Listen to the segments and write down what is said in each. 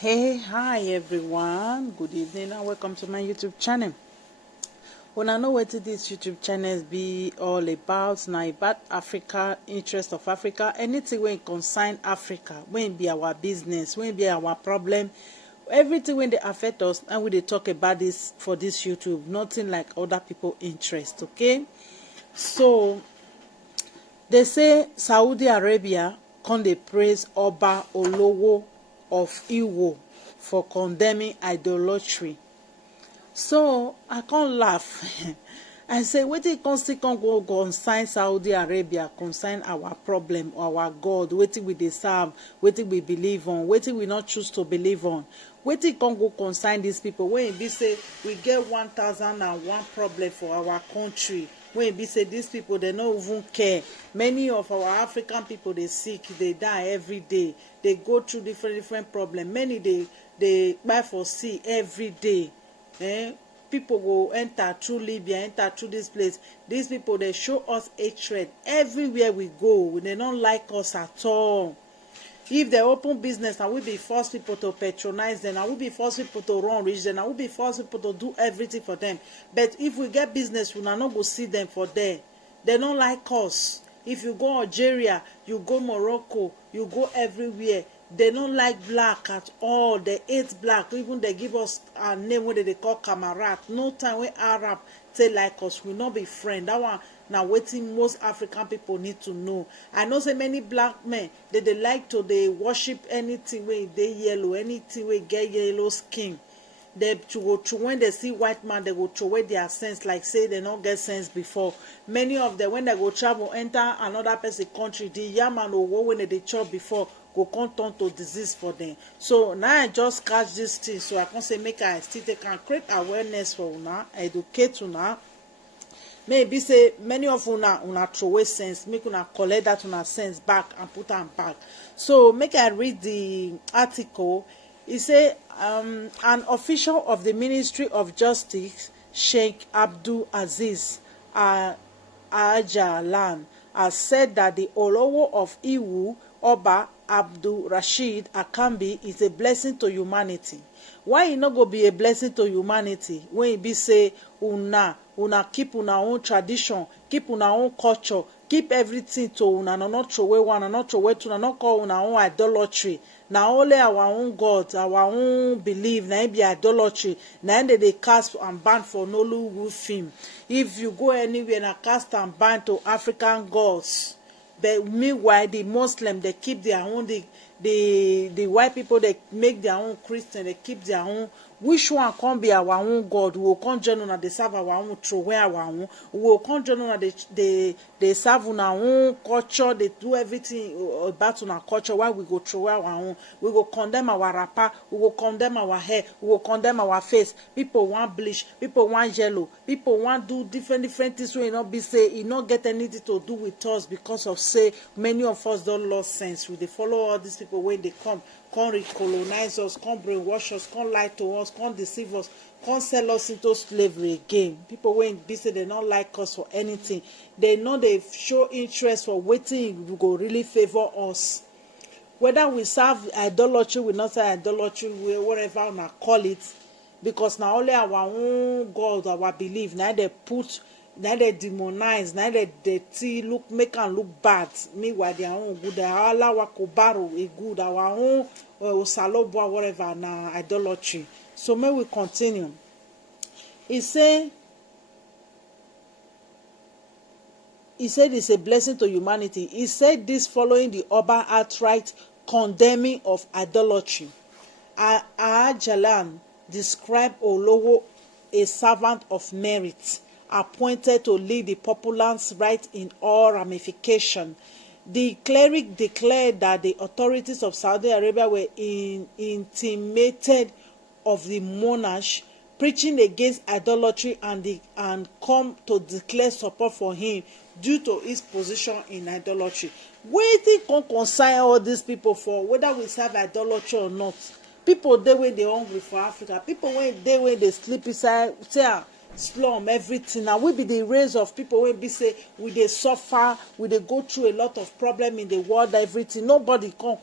Hey, hi everyone. Good evening and welcome to my YouTube channel. When I know what this YouTube channel be all about, now about Africa, interest of Africa, anything when concern Africa, when be our business, when be our problem, everything when they affect us, and we they talk about this for this YouTube, nothing like other people interest, okay? So they say Saudi Arabia come dey praise Oba Olowo of Iwo for condemning idolatry. So I can't laugh. I say wetin come still come go concern Saudi Arabia, concern our problem, our God, wetin we dey serve, wetin we believe on, wetin we not choose to believe on. Wetin come go concern these people when e be say we get 1001 problem for our country. When e be say these people they no even care. Many of our African people they sick, they die every day. They go through different problems. Many they buy for sea every day. People go enter through Libya, enter through this place. These people they show us hatred everywhere we go. They don't like us at all. If they open business, and we be force people to patronize them, and we be force people to run rich them, and we be force people to do everything for them. But if we get business, we not go see them for there. They don't like us. If you go Algeria, you go Morocco, you go everywhere. They don't like black at all. They hate black. Even they give us a name where they call Kamarat. No time when Arab say like us, we not be friend. That one now waiting most African people need to know. I know so many black men they like to they worship anything where they yellow, anything where get yellow skin. They to go to when they see white man, they go throw away their sense, like say they don't get sense before. Many of them when they go travel, enter another person country, the yam and owo when they chop before go come turn to disease for them. So now I just catch this thing, so I can say make I still take and create awareness for una, educate una. Maybe say many of una throw away sense, make una collect that una sense back and put them back. So make I read the article. It say an official of the Ministry of Justice, Sheikh Abdul Aziz Ajalan, has said that the Olowo of Iwu, Oba Abdul Rashid Akambi, is a blessing to humanity. Why e no go be a blessing to humanity when e be say una keep una own tradition, keep una own culture, keep everything to una, not throw away one, not throw away two, not call una own idolatry. Now only our own God, our own belief, na be idolatry. Now they cast and ban for oluwo film. If you go anywhere na cast and ban to African gods. But meanwhile, the Muslim they keep their own. The white people they make their own Christian. They keep their own. Which one can be our own God? We will come join on they serve our own, throw away our own. We will come join on they serve on our own culture. They do everything about on our culture. Why we go throw away our own? We will condemn our rapper. We will condemn our hair. We will condemn our face. People want bleach. People want yellow. People want do different things. So not be say it not get anything to do with us because of say many of us don't lost sense. We they follow all these people when they come recolonize us, come brainwash us, come lie to us, come deceive us, come sell us into slavery again. People when be say they don't like us for anything. They know they show interest for waiting we go really favor us. Whether we serve idolatry, we not say idolatry, whatever we call it, because now only our own God, our belief, now they put. Now they demonize, now they look make and look bad. Meanwhile, their own good. They allow wakobaro a good. Our own salobwa whatever na idolatry. So may we continue. He said it's a blessing to humanity. He said this following the Oba outright condemning of idolatry. Ajalan described Olowo a servant of merit, appointed to lead the populace right in all ramifications. The cleric declared that the authorities of Saudi Arabia were intimated of the monarch preaching against idolatry and come to declare support for him due to his position in idolatry. Wetin come concern all these people for whether we serve idolatry or not? People dey wey dey hungry for Africa. People wey dey wey dey sleep inside slum, everything. Now we be the race of people wey be say we dey suffer, we dey go through a lot of problem in the world, everything. Nobody come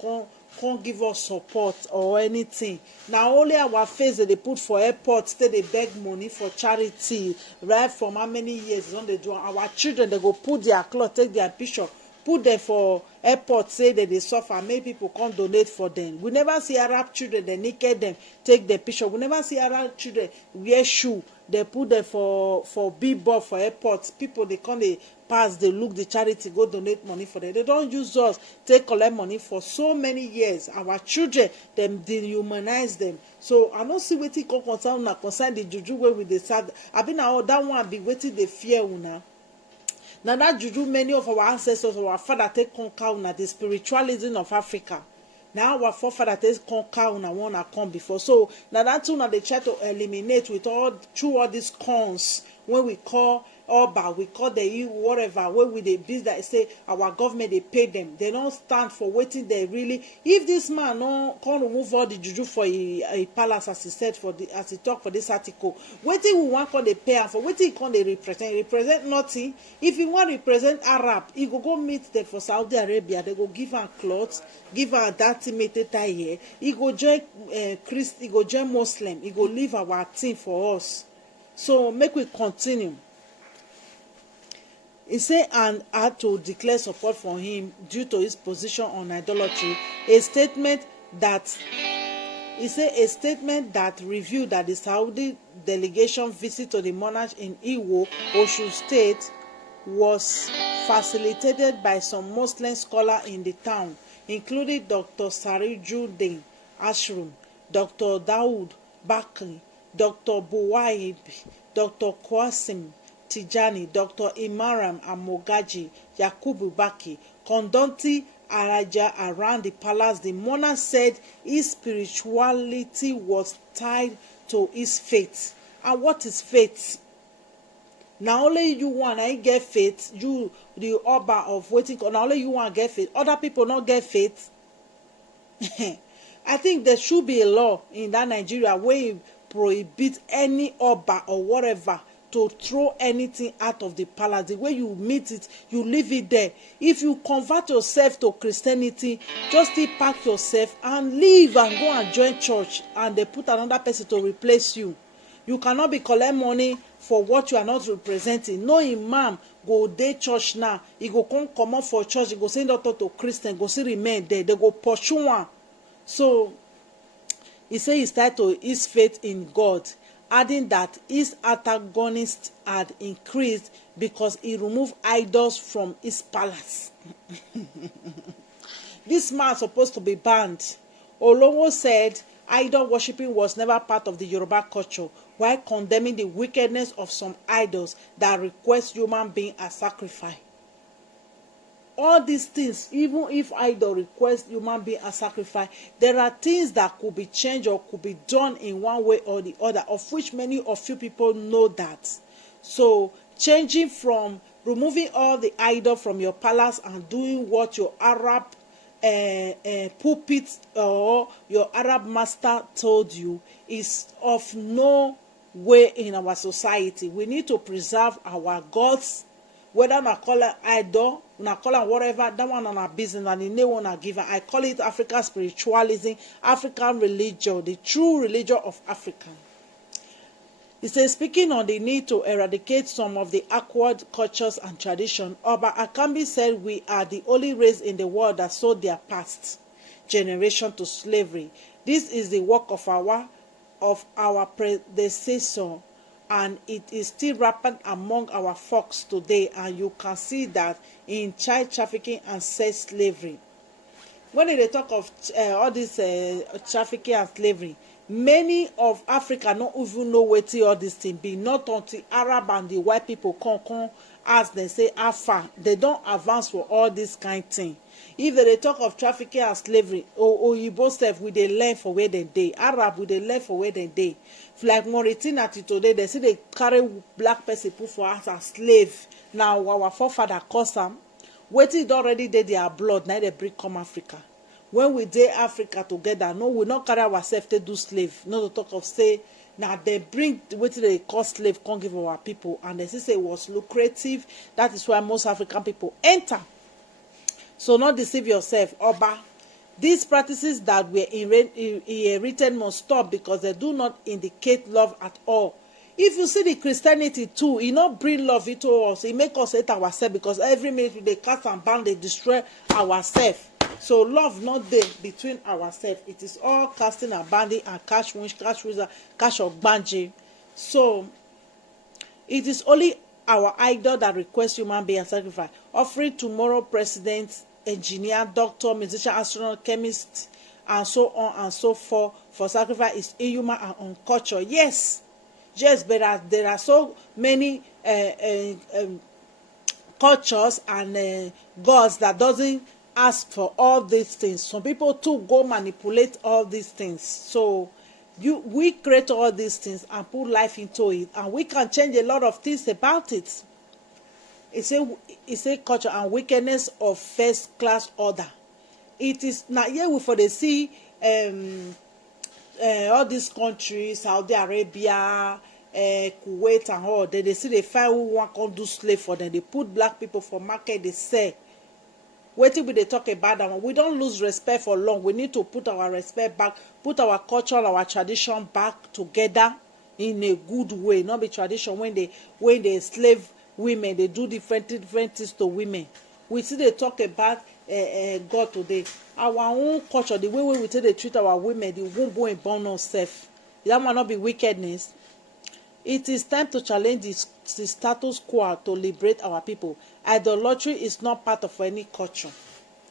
can't give us support or anything. Now only our face that they put for airport, say they beg money for charity, right? From how many years on they do. Our children, they go put their clothes, take their picture, put them for airport, say that they suffer, make people come donate for them. We never see Arab children, they naked them, take the picture. We never see Arab children wear shoe, they put them for billboard for airports. People, they come, they pass, they look the charity, go donate money for them. They don't use us, take collect money for so many years. Our children, them dehumanize them. So I don't see wetin concern the juju wey we dey start. I been now that one be wetin dey fear una. Now that juju many of our ancestors, our father take conquer una, the spiritualism of Africa. Now our forefather take conquer una wanna come before. So now that una they try to eliminate with all through all these cons when we call Oba, we call the whatever, where we they build that say our government they pay them. They don't stand for waiting they really. If this man no can't remove all the juju for a palace as he said for the as he talked for this article, waiting we want they pay and for waiting can they represent nothing. If he want to represent Arab, he go meet them for Saudi Arabia, they go give her clothes, give her that imitated here. He go join Christ, he go join Muslim, he go leave our team for us. So make we continue. He said and had to declare support for him due to his position on idolatry. A statement that revealed that the Saudi delegation visit to the monarch in Iwo, Osun State, was facilitated by some Muslim scholars in the town, including Dr. Sarijuddin Ashrum, Dr. Dawood Bakri, Dr. Buwaib, Dr. Qasim Tijani, Dr. Imaram Amogaji, Yakubu Baki, conducting Araja around the palace. The monarch said his spirituality was tied to his faith. And what is faith? Now only you want to get faith, you the Oba of waiting. Now only you want to get faith. Other people not get faith. I think there should be a law in that Nigeria where you prohibit any Oba or whatever to throw anything out of the palace. The way you meet it, you leave it there. If you convert yourself to Christianity, just still pack yourself and leave and go and join church, and they put another person to replace you. You cannot be collecting money for what you are not representing. No imam go dey church now. He go come out for church. He go send daughter to Christian. Go still remain there. They go pursue one. So he say he's tied to his faith in God, adding that his antagonist had increased because he removed idols from his palace. This man supposed to be banned. Oluwo said idol worshipping was never part of the Yoruba culture, while condemning the wickedness of some idols that request human being as sacrifice. All these things, even if idol request human being as sacrifice, there are things that could be changed or could be done in one way or the other, of which many of you people know that. So changing from removing all the idol from your palace and doing what your Arab pulpit or your Arab master told you is of no way in our society. We need to preserve our gods, whether I call it idol, I call it whatever, that one on our business, and the name one I give. I call it African spiritualism, African religion, the true religion of Africa. He says, speaking on the need to eradicate some of the awkward cultures and traditions, Oba Akambi said, we are the only race in the world that sold their past generation to slavery. This is the work of our predecessor, and it is still rampant among our folks today, and you can see that in child trafficking and sex slavery. When they talk of all this trafficking and slavery, many of Africa don't even know what all this thing be. Not until Arab and the white people come as they say Alpha, they don't advance for all this kind of thing. If they talk of trafficking and slavery, Oyibo self we they learn for where they dey. Arab we they learn for where they dey. Like Mauritania today, they say they carry black person put for us as slave. Now our forefather cause them. Waiting already dey their blood. Now they bring come Africa. When we dey Africa together, no, we not carry ourselves to do slave. Not to talk of say now they bring wetin they call slave, can't give our people, and they say it was lucrative. That is why most African people enter. So not deceive yourself, Oba. These practices that were inherited must stop because they do not indicate love at all. If you see the Christianity too, e no bring love into us. E make us hate ourselves because every minute they cast and ban, they destroy ourselves. So love not there between ourselves. It is all casting and banding and cash winch, cash wizard, cash of banji. So it is only our idol that requests human being and sacrifice. Offering tomorrow president, engineer, doctor, musician, astronaut, chemist, and so on and so forth for sacrifice is inhuman and uncultured. Yes. Yes, but there are so many cultures and gods that doesn't ask for all these things. Some people too go manipulate all these things. So we create all these things and put life into it, and we can change a lot of things about it. It's a culture and wickedness of first class order. It is not here we for the see all these countries, Saudi Arabia, Kuwait and all, they see they find who want to do slave for them. They put black people for market, they sell. Wait till they talk about that one. We don't lose respect for long. We need to put our respect back, put our culture, our tradition back together in a good way. Not be tradition when they slave women, they do different things to women. We see they talk about God today. Our own culture, the way we say they treat our women, the womb going born on self. That might not be wickedness. It is time to challenge the status quo to liberate our people. Idolatry is not part of any culture.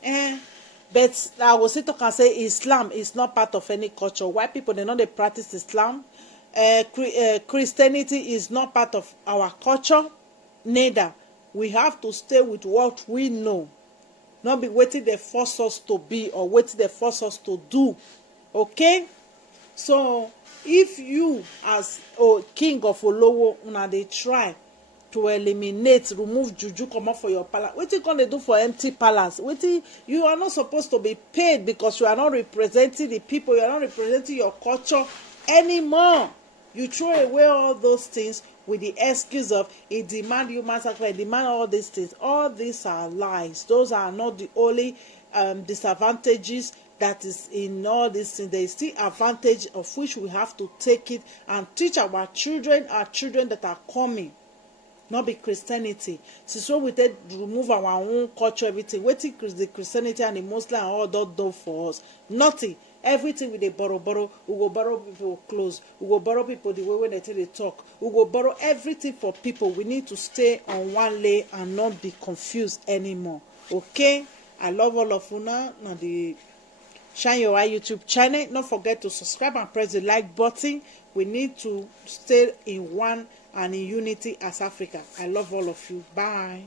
But I will sit and say Islam is not part of any culture. White people, they know they practice Islam. Christianity is not part of our culture. Neither. We have to stay with what we know. Not be waiting they force us to be or waiting they force us to do. Okay? So, if you as king of oluwo, una they try to eliminate, remove juju, come up for your palace, what you gonna do for empty palace? You are not supposed to be paid because you are not representing the people, you are not representing your culture anymore. You throw away all those things with the excuse of it demand human sacrifice, demand all these things. All these are lies. Those are not the only disadvantages that is in all these things. There is still advantage of which we have to take it and teach our children that are coming. Not be Christianity. Since when we take remove our own culture, everything, waiting the Christianity and the Muslim and all that do for us. Nothing. Everything we dey borrow. We go borrow people clothes. We go borrow people the way when they talk. We go borrow everything for people. We need to stay on one lane and not be confused anymore. Okay? I love all of you now. Now the Shine Your Eye YouTube channel. Don't forget to subscribe and press the like button. We need to stay in one and in unity as Africa. I love all of you. Bye.